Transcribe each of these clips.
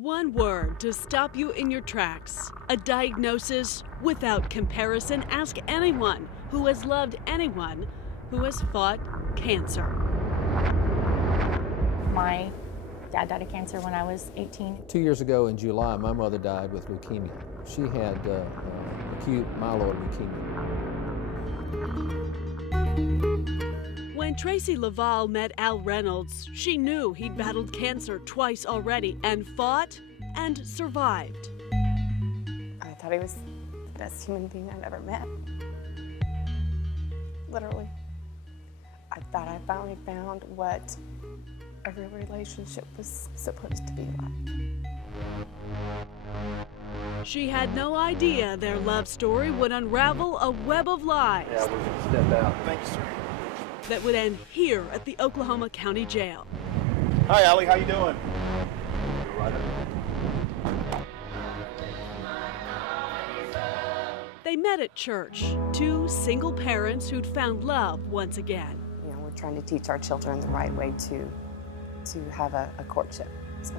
One word to stop you in your tracks. A diagnosis without comparison. Ask anyone who has loved anyone who has fought cancer. My dad died of cancer when I was 18. 2 years ago in July, my mother died with leukemia. She had acute myeloid leukemia. When Tracy Laval met Al Reynolds, she knew he'd battled cancer twice already and fought and survived. I thought he was the best human being I'd ever met. Literally. I thought I finally found what a real relationship was supposed to be like. She had no idea their love story would unravel a web of lies. Yeah, we're going to step out. Thank you, sir. That would end here at the Oklahoma County Jail. Hi, Allie. How you doing? They met at church, two single parents who'd found love once again. You know, we're trying to teach our children the right way to have a courtship. So.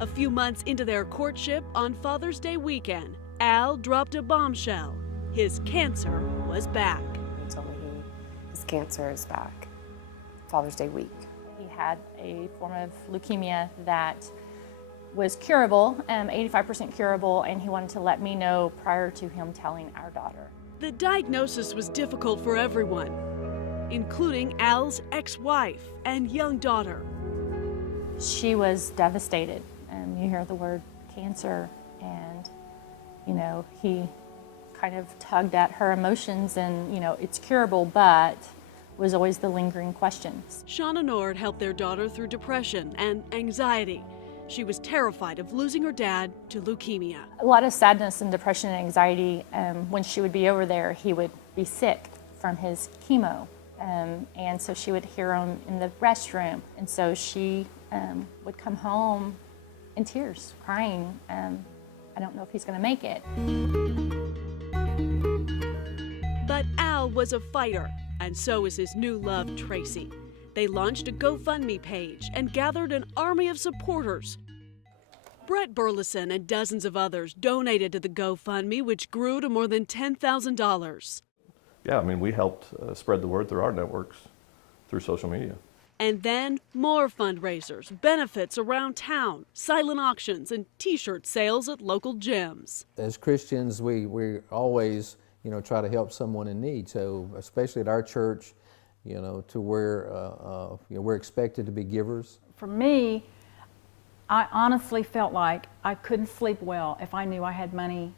A few months into their courtship, on Father's Day weekend, Al dropped a bombshell. His cancer was back. He told me his cancer is back. Father's Day week. He had a form of leukemia that was curable, 85% curable, and he wanted to let me know prior to him telling our daughter. The diagnosis was difficult for everyone, including Al's ex-wife and young daughter. She was devastated. You hear the word cancer, and, you know, he kind of tugged at her emotions, and, you know, it's curable, but was always the lingering questions. Shauna Nord helped their daughter through depression and anxiety. She was terrified of losing her dad to leukemia. A lot of sadness and depression and anxiety. When she would be over there, he would be sick from his chemo. And so she would hear him in the restroom. And so she would come home in tears, crying. I don't know if he's going to make it. But Al was a fighter, and so was his new love, Tracy. They launched a GoFundMe page and gathered an army of supporters. Brett Burleson and dozens of others donated to the GoFundMe, which grew to more than $10,000. Yeah, I mean, we helped spread the word through our networks, through social media. And then more fundraisers, benefits around town, silent auctions, and T-shirt sales at local gyms. As Christians, we always, try to help someone in need. So especially at our church, to where we're expected to be givers. For me, I honestly felt like I couldn't sleep well if I knew I had money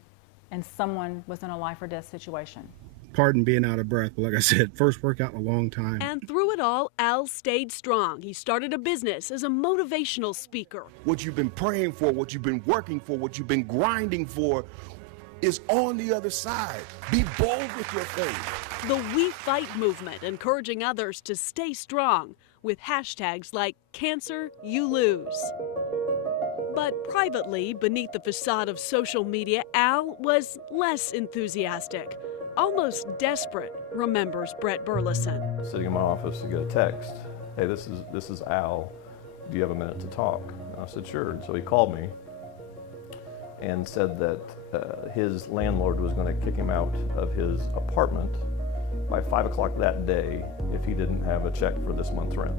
and someone was in a life or death situation. Pardon being out of breath, but like I said, first workout in a long time. And through it all, Al stayed strong. He started a business as a motivational speaker. What you've been praying for, what you've been working for, what you've been grinding for is on the other side. Be bold with your faith. The We Fight movement, encouraging others to stay strong with hashtags like Cancer You Lose. But privately, beneath the facade of social media, Al was less enthusiastic. Almost desperate, remembers Brett Burleson. Sitting in my office to get a text, hey, this is Al, do you have a minute to talk? And I said, sure. And so he called me and said that his landlord was going to kick him out of his apartment by 5 o'clock that day if he didn't have a check for this month's rent.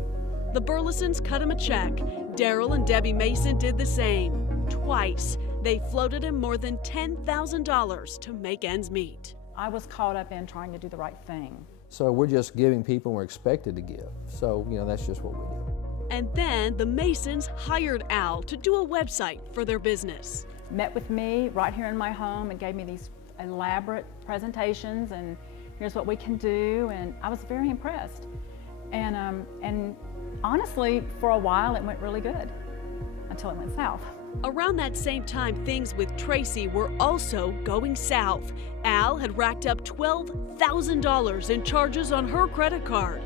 The Burlesons cut him a check. Daryl and Debbie Mason did the same. Twice, they floated him more than $10,000 to make ends meet. I was caught up in trying to do the right thing. So we're just giving people and we're expected to give. So, that's just what we do. And then the Masons hired Al to do a website for their business. Met with me right here in my home and gave me these elaborate presentations, and here's what we can do, and I was very impressed. And honestly, for a while it went really good until it went south. Around that same time, things with Tracy were also going south. Al had racked up $12,000 in charges on her credit card.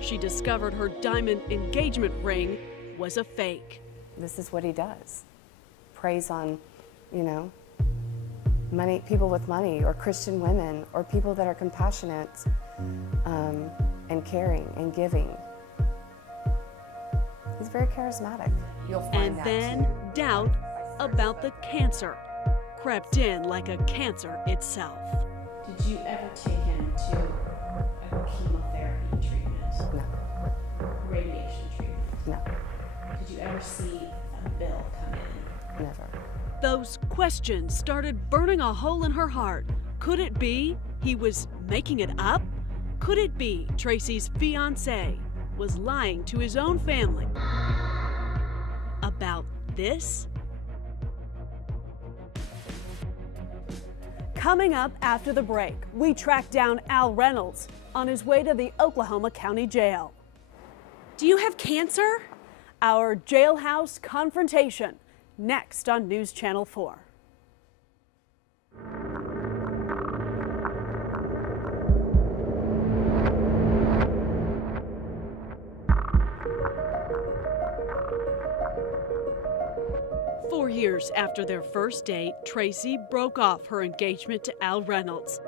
She discovered her diamond engagement ring was a fake. This is what he does. Preys on, money, people with money, or Christian women, or people that are compassionate and caring and giving. He's very charismatic. You'll find And that then too. doubt about the cancer. Crept in like a cancer itself. Did you ever take him to a chemotherapy treatment? No, Radiation treatment? no, Did you ever see a bill come in? never. Those questions started burning a hole in her heart. Could it be he was making it up? Could it be Tracy's fiancé was lying to his own family about this? Coming up after the break, we track down Al Reynolds on his way to the Oklahoma County Jail. Do you have cancer? Our jailhouse confrontation, next on News Channel 4. Four years after their first date, Tracy broke off her engagement to Al Reynolds.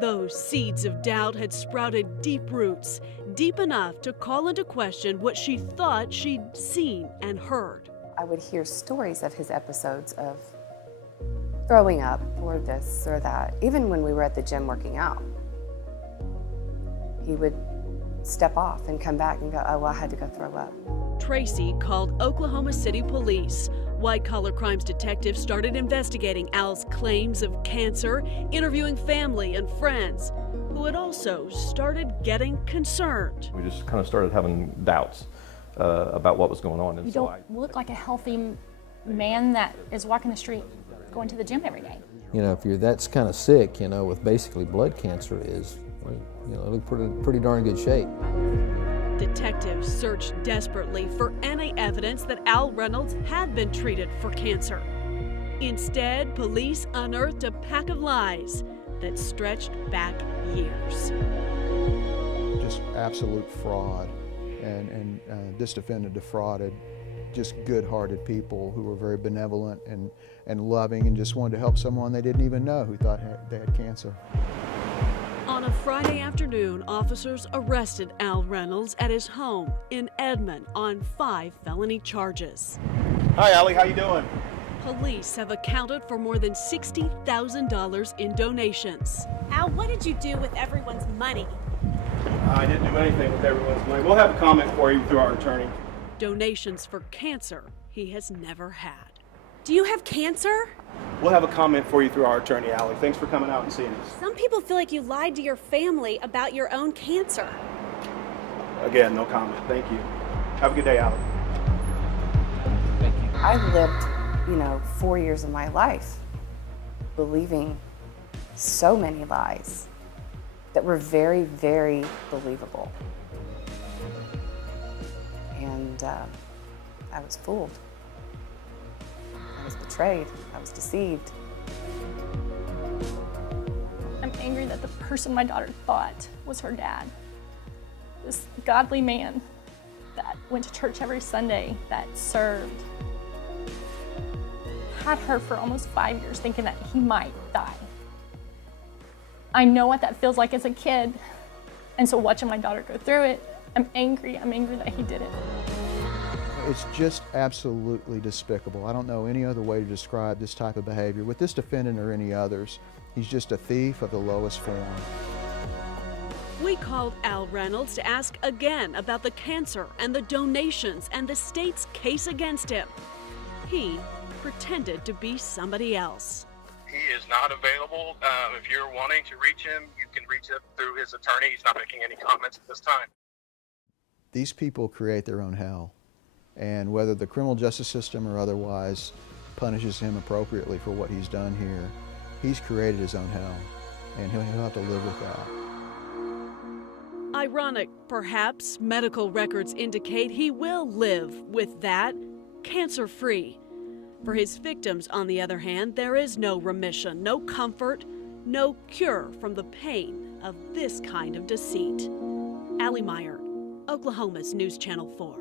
Those seeds of doubt had sprouted deep roots, deep enough to call into question what she thought she'd seen and heard. I would hear stories of his episodes of throwing up or this or that. Even when we were at the gym working out, he would step off and come back and go, oh, well, I had to go throw up. Tracy called Oklahoma City police. White-collar crimes detectives started investigating Al's claims of cancer, interviewing family and friends who had also started getting concerned. We just kind of started having doubts about what was going on. And You so don't look like a healthy man that is walking the street going to the gym every day. You know, if you're that's kind of sick, you know, with basically blood cancer is, you know, look pretty darn good shape. Detectives searched desperately for any evidence that Al Reynolds had been treated for cancer. Instead, police unearthed a pack of lies that stretched back years. Just absolute fraud. And this defendant defrauded just good-hearted people who were very benevolent and loving and just wanted to help someone they didn't even know who thought they had cancer. On a Friday afternoon, officers arrested Al Reynolds at his home in Edmond on 5 felony charges. Hi, Allie, how you doing? Police have accounted for more than $60,000 in donations. Al, what did you do with everyone's money? I didn't do anything with everyone's money. We'll have a comment for you through our attorney. Donations for cancer he has never had. Do you have cancer? We'll have a comment for you through our attorney, Allie. Thanks for coming out and seeing us. Some people feel like you lied to your family about your own cancer. Again, no comment. Thank you. Have a good day, Allie. I lived, 4 years of my life believing so many lies that were very, very believable. And I was fooled. I was betrayed. I was deceived. I'm angry that the person my daughter thought was her dad, this godly man that went to church every Sunday, that served, had her for almost 5 years thinking that he might die. I know what that feels like as a kid, and so watching my daughter go through it, I'm angry that he did it. It's just absolutely despicable. I don't know any other way to describe this type of behavior with this defendant or any others. He's just a thief of the lowest form. We called Al Reynolds to ask again about the cancer and the donations and the state's case against him. He pretended to be somebody else. He is not available. If you're wanting to reach him, you can reach him through his attorney. He's not making any comments at this time. These people create their own hell. And whether the criminal justice system or otherwise punishes him appropriately for what he's done here, he's created his own hell, and he'll have to live with that. Ironic, perhaps, medical records indicate he will live with that, cancer-free. For his victims, on the other hand, there is no remission, no comfort, no cure from the pain of this kind of deceit. Allie Meyer, Oklahoma's News Channel 4.